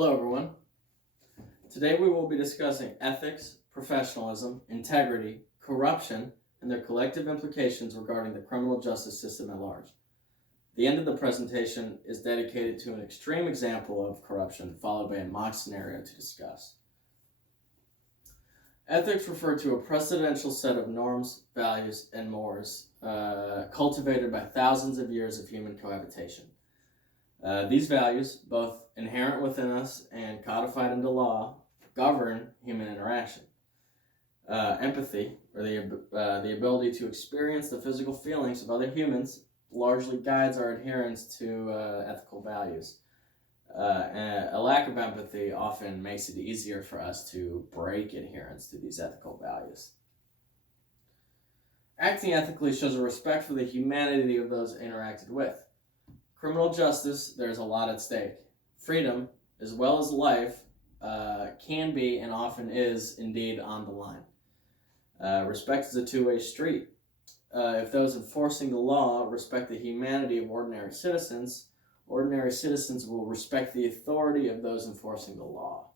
Hello, everyone. Today we will be discussing ethics, professionalism, integrity, corruption, and their collective implications regarding the criminal justice system at large. The end of the presentation is dedicated to an extreme example of corruption, followed by a mock scenario to discuss. Ethics refer to a precedential set of norms, values, and mores cultivated by thousands of years of human cohabitation. These values, both inherent within us and codified into law, govern human interaction. Empathy, or the ability to experience the physical feelings of other humans, largely guides our adherence to ethical values. And a lack of empathy often makes it easier for us to break adherence to these ethical values. Acting ethically shows a respect for the humanity of those interacted with. Criminal justice, there's a lot at stake. Freedom, as well as life, can be and often is indeed on the line. Respect is a two-way street. If those enforcing the law respect the humanity of ordinary citizens will respect the authority of those enforcing the law.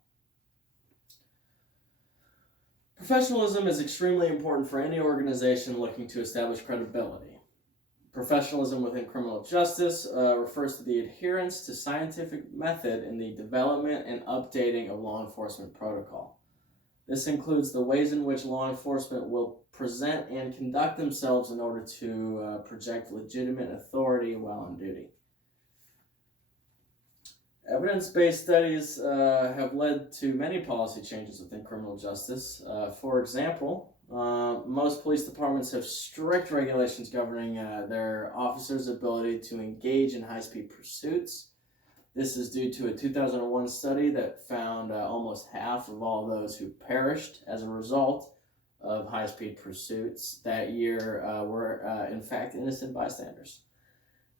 Professionalism is extremely important for any organization looking to establish credibility. Professionalism within criminal justice refers to the adherence to scientific method in the development and updating of law enforcement protocol. This includes the ways in which law enforcement will present and conduct themselves in order to project legitimate authority while on duty. Evidence-based studies have led to many policy changes within criminal justice. For example, most police departments have strict regulations governing their officers' ability to engage in high-speed pursuits. This is due to a 2001 study that found almost half of all those who perished as a result of high-speed pursuits that year were in fact innocent bystanders.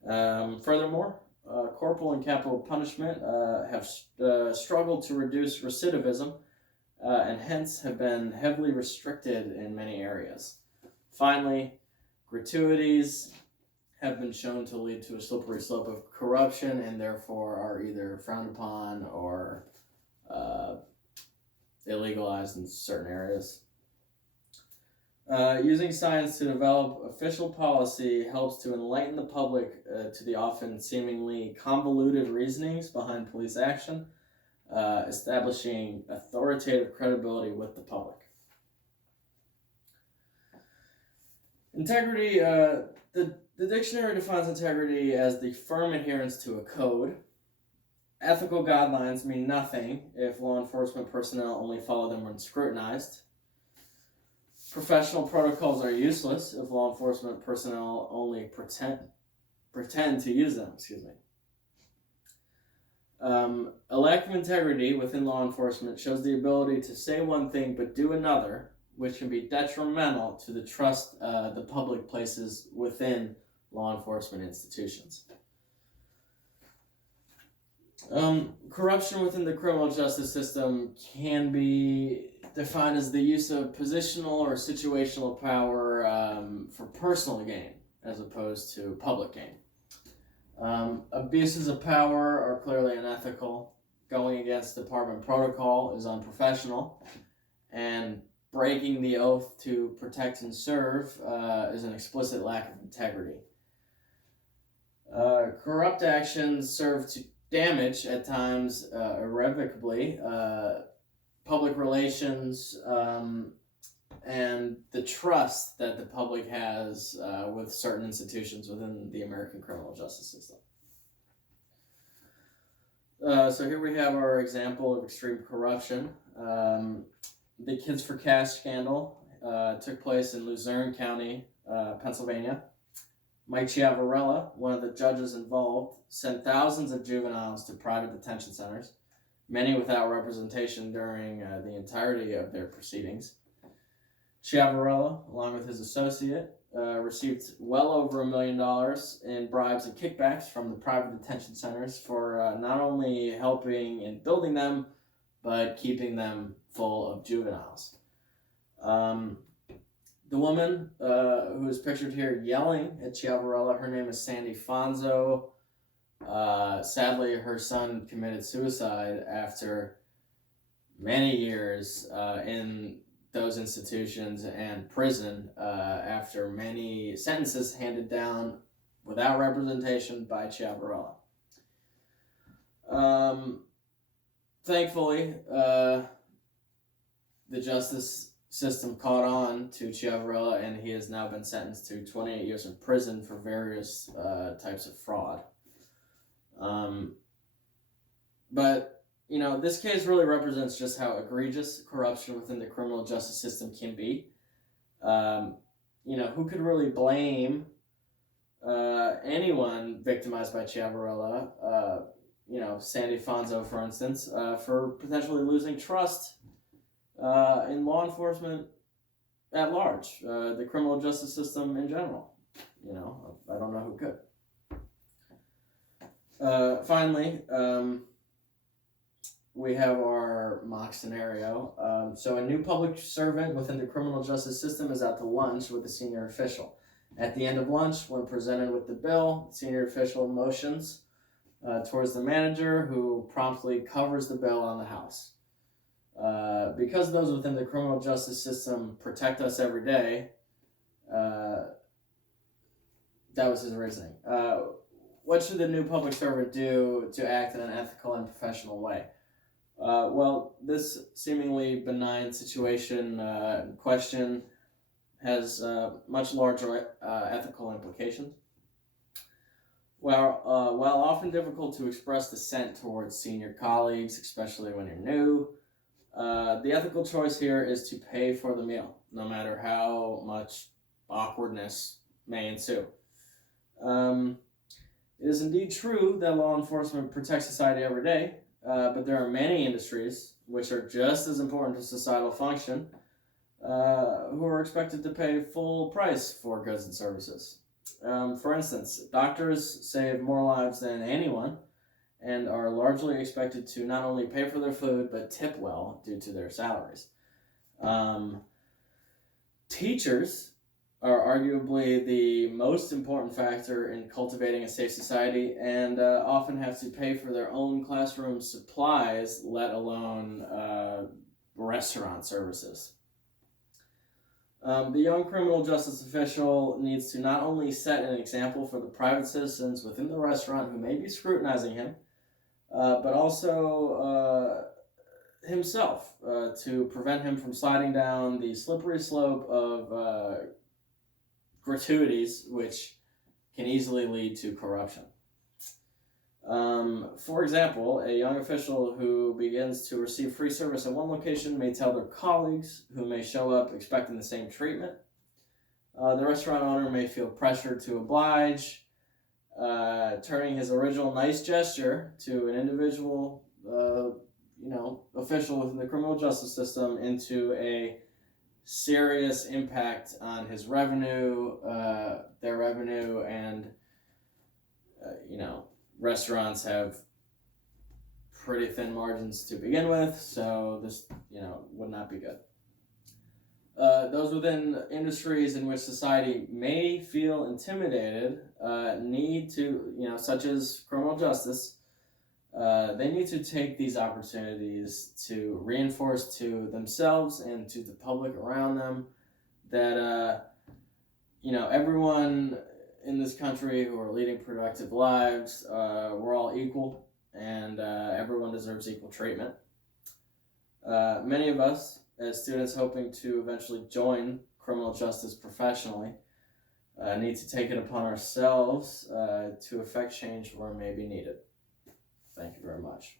Furthermore, corporal and capital punishment have struggled to reduce recidivism and hence have been heavily restricted in many areas. Finally, gratuities have been shown to lead to a slippery slope of corruption and therefore are either frowned upon or illegalized in certain areas. Using science to develop official policy helps to enlighten the public to the often seemingly convoluted reasonings behind police action, establishing authoritative credibility with the public. Integrity, the dictionary defines integrity as the firm adherence to a code. Ethical guidelines mean nothing if law enforcement personnel only follow them when scrutinized. Professional protocols are useless if law enforcement personnel only pretend to use them. A lack of integrity within law enforcement shows the ability to say one thing but do another, which can be detrimental to the trust the public places within law enforcement institutions. Corruption within the criminal justice system can be defined as the use of positional or situational power for personal gain as opposed to public gain. Abuses of power are clearly unethical. Going against department protocol is unprofessional. And breaking the oath to protect and serve is an explicit lack of integrity. Corrupt actions serve to damage, at times irrevocably, public relations and the trust that the public has with certain institutions within the American criminal justice system. So here we have our example of extreme corruption. The Kids for Cash scandal took place in Luzerne County, Pennsylvania. Mike Chiavarella, one of the judges involved, sent thousands of juveniles to private detention centers, many without representation during the entirety of their proceedings. Chiavarella, along with his associate, received well over $1 million in bribes and kickbacks from the private detention centers for not only helping in building them, but keeping them full of juveniles. The woman who is pictured here yelling at Chiavarella, her name is Sandy Fonzo Sadly, her son committed suicide after many years in those institutions and prison after many sentences handed down without representation by Chiavarella. Thankfully, the justice system caught on to Chiavarella, and he has now been sentenced to 28 years in prison for various types of fraud. But, you know, this case really represents just how egregious corruption within the criminal justice system can be. You know, who could really blame anyone victimized by Chiavarella, you know, Sandy Fonzo, for instance, for potentially losing trust in law enforcement at large, the criminal justice system in general. You know, I don't know who could. Finally, we have our mock scenario. So a new public servant within the criminal justice system is out to lunch with a senior official. At the end of lunch, when presented with the bill, the senior official motions towards the manager, who promptly covers the bill on the house. Because those within the criminal justice system protect us every day, that was his reasoning. What should the new public servant do to act in an ethical and professional way? Well, this seemingly benign situation in question has much larger ethical implications. While often difficult to express dissent towards senior colleagues, especially when you're new, the ethical choice here is to pay for the meal, no matter how much awkwardness may ensue. It is indeed true that law enforcement protects society every day, but there are many industries which are just as important to societal function who are expected to pay full price for goods and services. For instance, doctors save more lives than anyone and are largely expected to not only pay for their food, but tip well due to their salaries. Teachers are arguably the most important factor in cultivating a safe society and often have to pay for their own classroom supplies, let alone restaurant services. The young criminal justice official needs to not only set an example for the private citizens within the restaurant who may be scrutinizing him, but also himself to prevent him from sliding down the slippery slope of gratuities, which can easily lead to corruption. For example, a young official who begins to receive free service at one location may tell their colleagues, who may show up expecting the same treatment. The restaurant owner may feel pressured to oblige, turning his original nice gesture to an individual, official within the criminal justice system into a serious impact on his revenue, their revenue, and restaurants have pretty thin margins to begin with, so this would not be good. Those within industries in which society may feel intimidated need to, such as criminal justice, they need to take these opportunities to reinforce to themselves and to the public around them that, everyone in this country who are leading productive lives, we're all equal, and everyone deserves equal treatment. Many of us, as students hoping to eventually join criminal justice professionally, need to take it upon ourselves to effect change where it may be needed. Thank you very much.